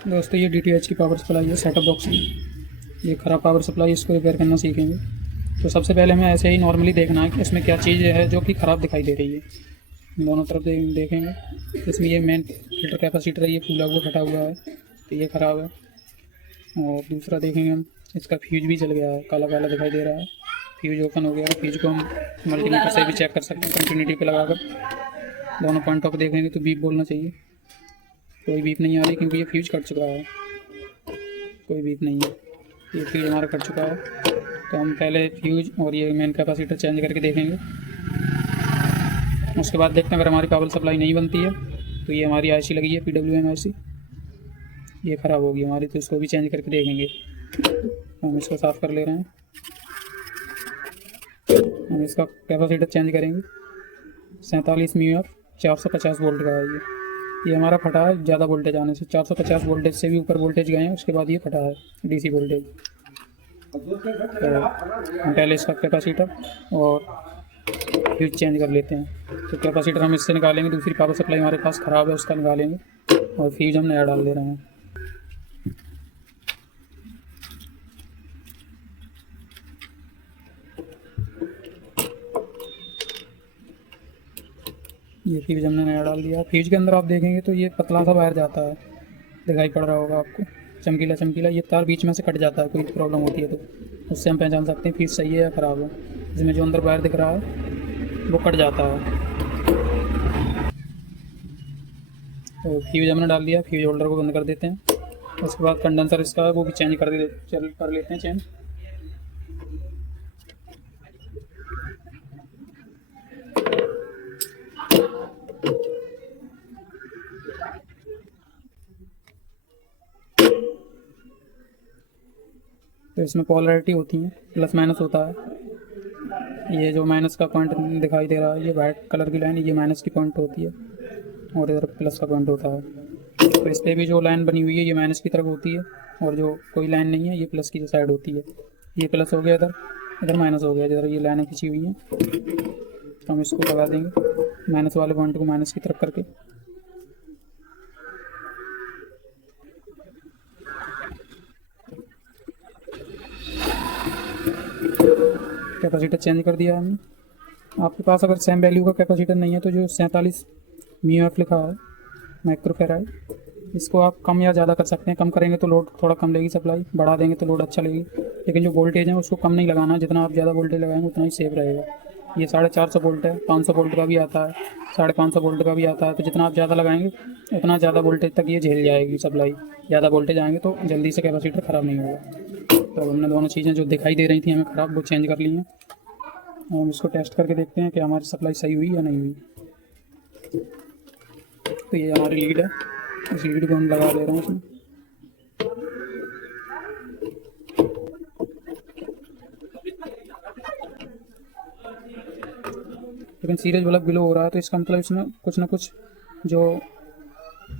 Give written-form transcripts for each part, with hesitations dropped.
दोस्तों ये DTH की पावर सप्लाई है सेटअप बॉक्स की। ये ख़राब पावर सप्लाई, इसको रिपेयर करना सीखेंगे। तो सबसे पहले हमें ऐसे ही नॉर्मली देखना है कि इसमें क्या चीज़ है जो कि ख़राब दिखाई दे रही है। दोनों तरफ देखेंगे। इसमें ये मेन फिल्टर कैपेसिटर है, ये फूला हुआ फटा हुआ है, तो ये ख़राब है। और दूसरा देखेंगे हम, इसका फ्यूज भी जल गया है, काला काला दिखाई दे रहा है। फ्यूज ओपन हो गया है। फ्यूज को हम मल्टीमीटर से भी चेक कर सकते हैं कंटिन्यूटी पे लगाकर। दोनों पॉइंट ऑफ देखेंगे तो बीप बोलना चाहिए। कोई बीप नहीं आ रही क्योंकि ये फ्यूज कट चुका है। कोई बीप नहीं है, ये फ्यूज हमारा कट चुका है। तो हम पहले फ्यूज और ये मेन कैपेसिटर चेंज करके देखेंगे। उसके बाद देखते हैं अगर हमारी पावर सप्लाई नहीं बनती है तो ये हमारी IC लगी है PWM IC, ये ख़राब होगी हमारी, तो इसको भी चेंज करके देखेंगे। हम इसको साफ़ कर ले रहे हैं। हम इसका कैपेसिटर चेंज करेंगे। 47 म्यू 450 वोल्ट का है ये हमारा फटा है ज़्यादा वोल्टेज आने से। 450 वोल्टेज से भी ऊपर वोल्टेज गए हैं, उसके बाद ये फटा है DC वोल्टेज। तो हम पहले इसका कैपेसिटर और फ्यूज चेंज कर लेते हैं। तो कैपेसिटर हम इससे निकालेंगे, दूसरी पावर सप्लाई हमारे पास ख़राब है उसका निकालेंगे, और फ्यूज हम नया डाल दे रहे हैं। ये फ्यूज हमने नया डाल दिया। फ्यूज के अंदर आप देखेंगे तो ये पतला सा वायर जाता है, दिखाई पड़ रहा होगा आपको, चमकीला चमकीला। ये तार बीच में से कट जाता है, कोई प्रॉब्लम होती है तो उससे हम पहचान सकते हैं फ्यूज सही है या ख़राब है। इसमें जो अंदर वायर दिख रहा है वो कट जाता है। तो फ्यूज हमने डाल दिया। फ्यूज होल्डर को बंद कर देते हैं। उसके बाद कंडेंसर इसका है वो भी चेंज कर लेते हैं चेंज। तो इसमें पोलैरिटी होती है, प्लस माइनस होता है। ये जो माइनस का पॉइंट दिखाई दे रहा है, ये वाइट कलर की लाइन, ये माइनस की पॉइंट होती है, और इधर प्लस का पॉइंट होता है। तो इस पर भी जो लाइन बनी हुई है ये माइनस की तरफ होती है, और जो कोई लाइन नहीं है ये प्लस की साइड होती है। ये प्लस हो गया इधर, इधर माइनस हो गया, इधर ये लाइनें खींची हुई हैं। तो हम इसको लगा देंगे माइनस वाले पॉइंट को माइनस की तरफ करके। कैपेसिटर चेंज कर दिया हमने। आपके पास अगर सेम वैल्यू का कैपेसिटर नहीं है तो जो 47 म्यू लिखा है माइक्रोफेराड, इसको आप कम या ज़्यादा कर सकते हैं। कम करेंगे तो लोड थोड़ा कम लेगी सप्लाई, बढ़ा देंगे तो लोड अच्छा लेगी। लेकिन जो वोल्टेज है उसको कम नहीं लगाना, जितना आप ज़्यादा वोल्टेज लगाएंगे उतना ही सेफ रहेगा। ये 450 वोल्ट है, 500 वोल्ट का भी आता है, 550 वोल्ट का भी आता है। तो जितना आप ज़्यादा लगाएंगे उतना ज़्यादा वोल्टेज तक ये झेल जाएगी सप्लाई। ज़्यादा वोल्टेज आएंगे तो जल्दी से कैपेसिटर ख़राब नहीं होगा। तो हमने दोनों चीज़ें जो दिखाई दे रही थी हमें ख़राब, वो चेंज कर ली हैं। हम इसको टेस्ट करके देखते हैं कि हमारी सप्लाई सही हुई या नहीं हुई। तो ये हमारी लीड है, इस लीड को हम लगा दे रहे हैं इसमें। लेकिन सीरियल बल्ब ग्लो हो रहा है, तो इसका मतलब इसमें कुछ ना कुछ जो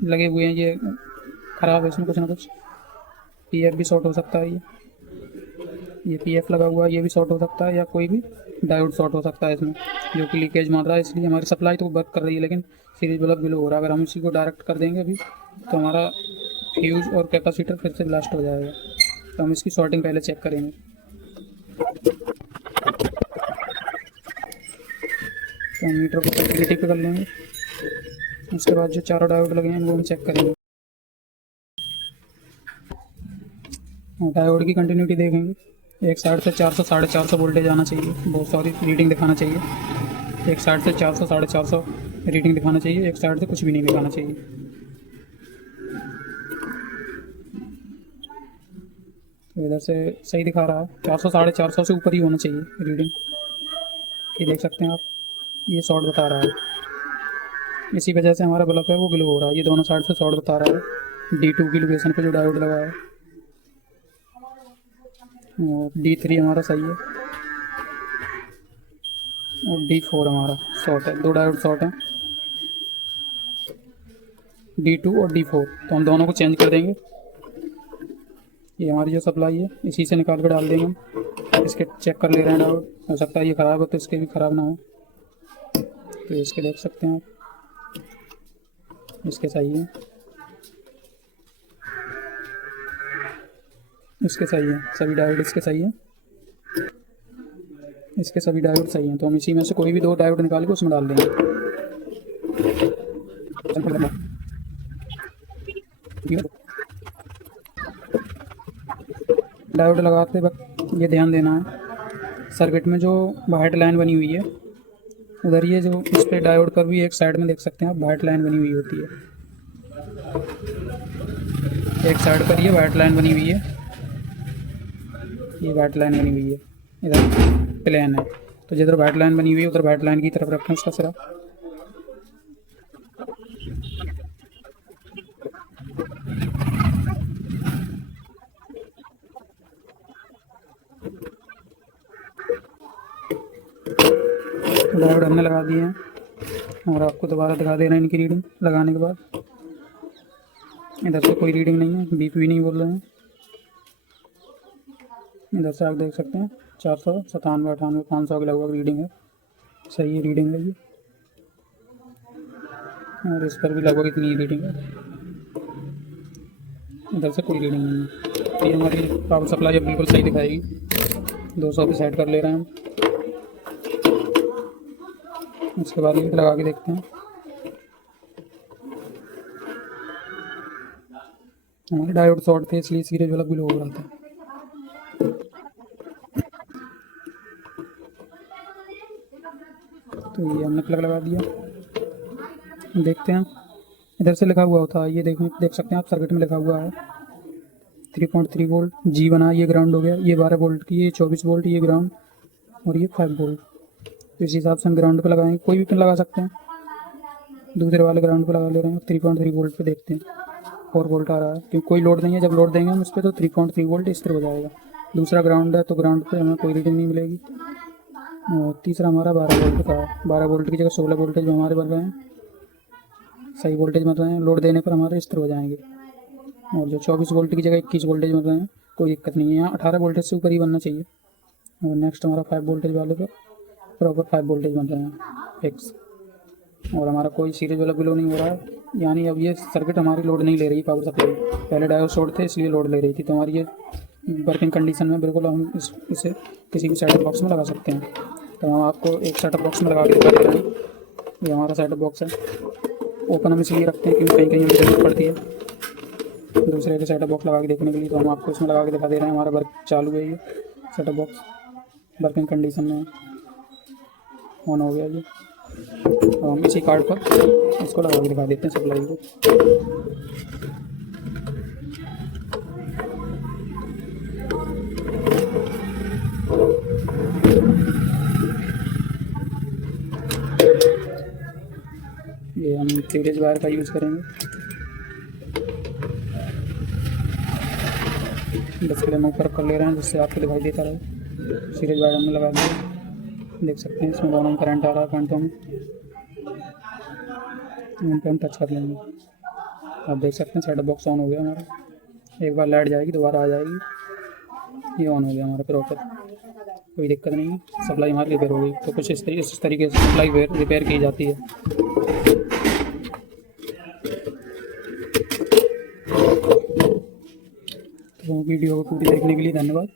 लगे हुए हैं ये ख़राब है। इसमें कुछ ना कुछ PF भी शॉर्ट हो सकता है। ये PF लगा हुआ है, ये भी शॉर्ट हो सकता है, या कोई भी डायोड शॉर्ट हो सकता है इसमें, जो कि लीकेज मार रहा है। इसलिए हमारी सप्लाई तो वर्क कर रही है लेकिन सीरीज बल्ब ग्लो हो रहा है। अगर हम इसी को डायरेक्ट कर देंगे अभी तो हमारा फ्यूज और कैपेसिटर फिर से ब्लास्ट हो जाएगा। तो हम इसकी शॉर्टिंग पहले चेक करेंगे। तो हम मीटर को कंटिन्यूटी पे कर लेंगे। उसके बाद जो चारों डायोड लगे हैं वो हम चेक करेंगे। डायोड की कंटिन्यूटी देखेंगे। एक साइड से 400 450 वोल्टेज आना चाहिए, बहुत सारी रीडिंग दिखाना चाहिए। एक साइड से 400 450 रीडिंग दिखाना चाहिए, एक साइड से कुछ भी नहीं दिखाना चाहिए। तो इधर से सही दिखा रहा है, 400 450 से ऊपर ही होना चाहिए रीडिंग। ये देख सकते हैं आप, ये शॉर्ट बता रहा है। इसी वजह से हमारा बल्ब है वो ग्लो हो रहा है। ये दोनों साइड से शॉर्ट बता रहा है। D2 की लोकेशन पे जो डायोड लगा है, और D3 हमारा सही है, और D4 हमारा शॉर्ट है। दो डायोड शॉर्ट हैं, D2 और D4। तो हम दोनों को चेंज कर देंगे। ये हमारी जो सप्लाई है इसी से निकाल कर डाल देंगे हम। इसके चेक कर ले रहे हैं डायोड, हो सकता है ये ख़राब है तो इसके भी ख़राब ना हो। तो इसके देख सकते हैं आप, इसके सही है। इसके सही है, सभी डायोड इसके सही है, इसके सभी डायोड सही हैं। तो हम इसी में से कोई भी 2 डायोड निकाल के उसमें डाल देंगे। डायोड लगाते वक्त ये ध्यान देना है, सर्किट में जो वाइट लाइन बनी हुई है उधर, ये जो इस पे डायोड पर भी एक साइड में देख सकते हैं आप वाइट लाइन बनी हुई होती है, एक साइड पर ये वाइट लाइन बनी हुई है, ये वाइट लाइन बनी हुई है, इधर प्लेन है। तो जिधर वाइट लाइन बनी हुई है उधर वाइट लाइन की तरफ रखें उसका सिरा। डायोड हमने लगा दिए हैं और आपको दोबारा दिखा दे रहे हैं इनकी रीडिंग लगाने के बाद। इधर से कोई रीडिंग नहीं है, बीप भी नहीं बोल रहे हैं। इधर से आप देख सकते हैं 497, 98, 500 के लगभग रीडिंग है, सही है रीडिंग है ये। और इस पर भी लगभग इतनी रीडिंग है, इधर से कोई रीडिंग नहीं है। ये हमारी पावर सप्लाई अब बिल्कुल सही दिखाएगी। 200 पे सेट कर ले रहे हैं हम। उसके बाद लीड लगा के देखते हैं। हमारे डायोड शॉर्ट थे इसलिए सीरीज वाला बिल हो रहा था। तो ये हमने प्लग लगा दिया, देखते हैं। इधर से लिखा हुआ होता है, ये देख सकते हैं आप, सर्किट में लिखा हुआ है 3.3 वोल्ट जी बना, ये ग्राउंड हो गया, ये 12 वोल्ट की, ये 24 वोल्ट, ये ग्राउंड, और ये 5 वोल्ट। तो इस हिसाब से हम ग्राउंड पे लगाएंगे, कोई भी पिन लगा सकते हैं। दूसरे वाले ग्राउंड पे लगा ले रहे हैं। 3.3 वोल्ट पे देखते हैं 4 वोल्ट आ रहा है, क्योंकि कोई लोड नहीं है। जब लोड देंगे हम इस पर तो 3.3 वोल्ट स्थिर हो जाएगा। दूसरा ग्राउंड है तो ग्राउंड पे हमें कोई रीडिंग नहीं मिलेगी। और तीसरा हमारा 12 वोल्ट का है, 12 वोल्ट की जगह 16 वोल्टेज जो हमारे बन रहे हैं, सही वोल्टेज बन रहे हैं। लोड देने पर हमारे स्थिर हो जाएंगे। और जो 24 वोल्ट की जगह 21 वोल्टेज बन रहे हैं, कोई दिक्कत नहीं है। यहाँ 18 वोल्टेज से ऊपर ही बनना चाहिए। और नेक्स्ट हमारा 5 वोल्टेज वाले पर प्रॉपर 5 वोल्टेज बन रहे हैं फिक्स। और हमारा कोई सीरीज वाला बिलो नहीं हो रहा है, यानी अब ये सर्किट हमारी लोड नहीं ले रही पावर सप्लाई। पहले डायोड शॉर्ट थे इसलिए लोड ले रही थी। तो हमारी ये वर्किंग कंडीशन में बिल्कुल हम इसे किसी भी सेटअप बॉक्स में लगा सकते हैं। तो हम आपको एक सेटअप बॉक्स में लगा के दिखा दे रहे हैं। ये हमारा सेटअप बॉक्स है। ओपन हम इसलिए रखते हैं क्योंकि कहीं कहीं हमें जरूरत पड़ती है दूसरे के सेटअप बॉक्स लगा के देखने के लिए। तो हम आपको इसमें लगा के दिखा दे रहे हैं। हमारा वर्क चालू है, ये सेटअप बॉक्स वर्किंग कंडीशन में ऑन हो गया ये। तो हम इसी कार्ड पर इसको लगा के दिखा देते हैं सप्लाई को। ये हम 3 वायर का यूज़ करेंगे। बस के लिए हम ऊपर कर ले रहे हैं जिससे आपको दिखाई देता रहे। सीरीज वायर हमने लगा दिया, देख सकते हैं इसमें दोनों करंट आ रहा है। करंटों में हम टच कर लेंगे। आप देख सकते हैं सेटअप बॉक्स ऑन हो गया हमारा। एक बार लाइट जाएगी दोबारा आ जाएगी। ये ऑन हो गया हमारा प्रॉपर, कोई दिक्कत नहीं है। सप्लाई हमारी रिपेयर हो गई। तो कुछ इस तरीके से सप्लाई रिपेयर की जाती है। तो वीडियो को पूरी देखने के लिए धन्यवाद।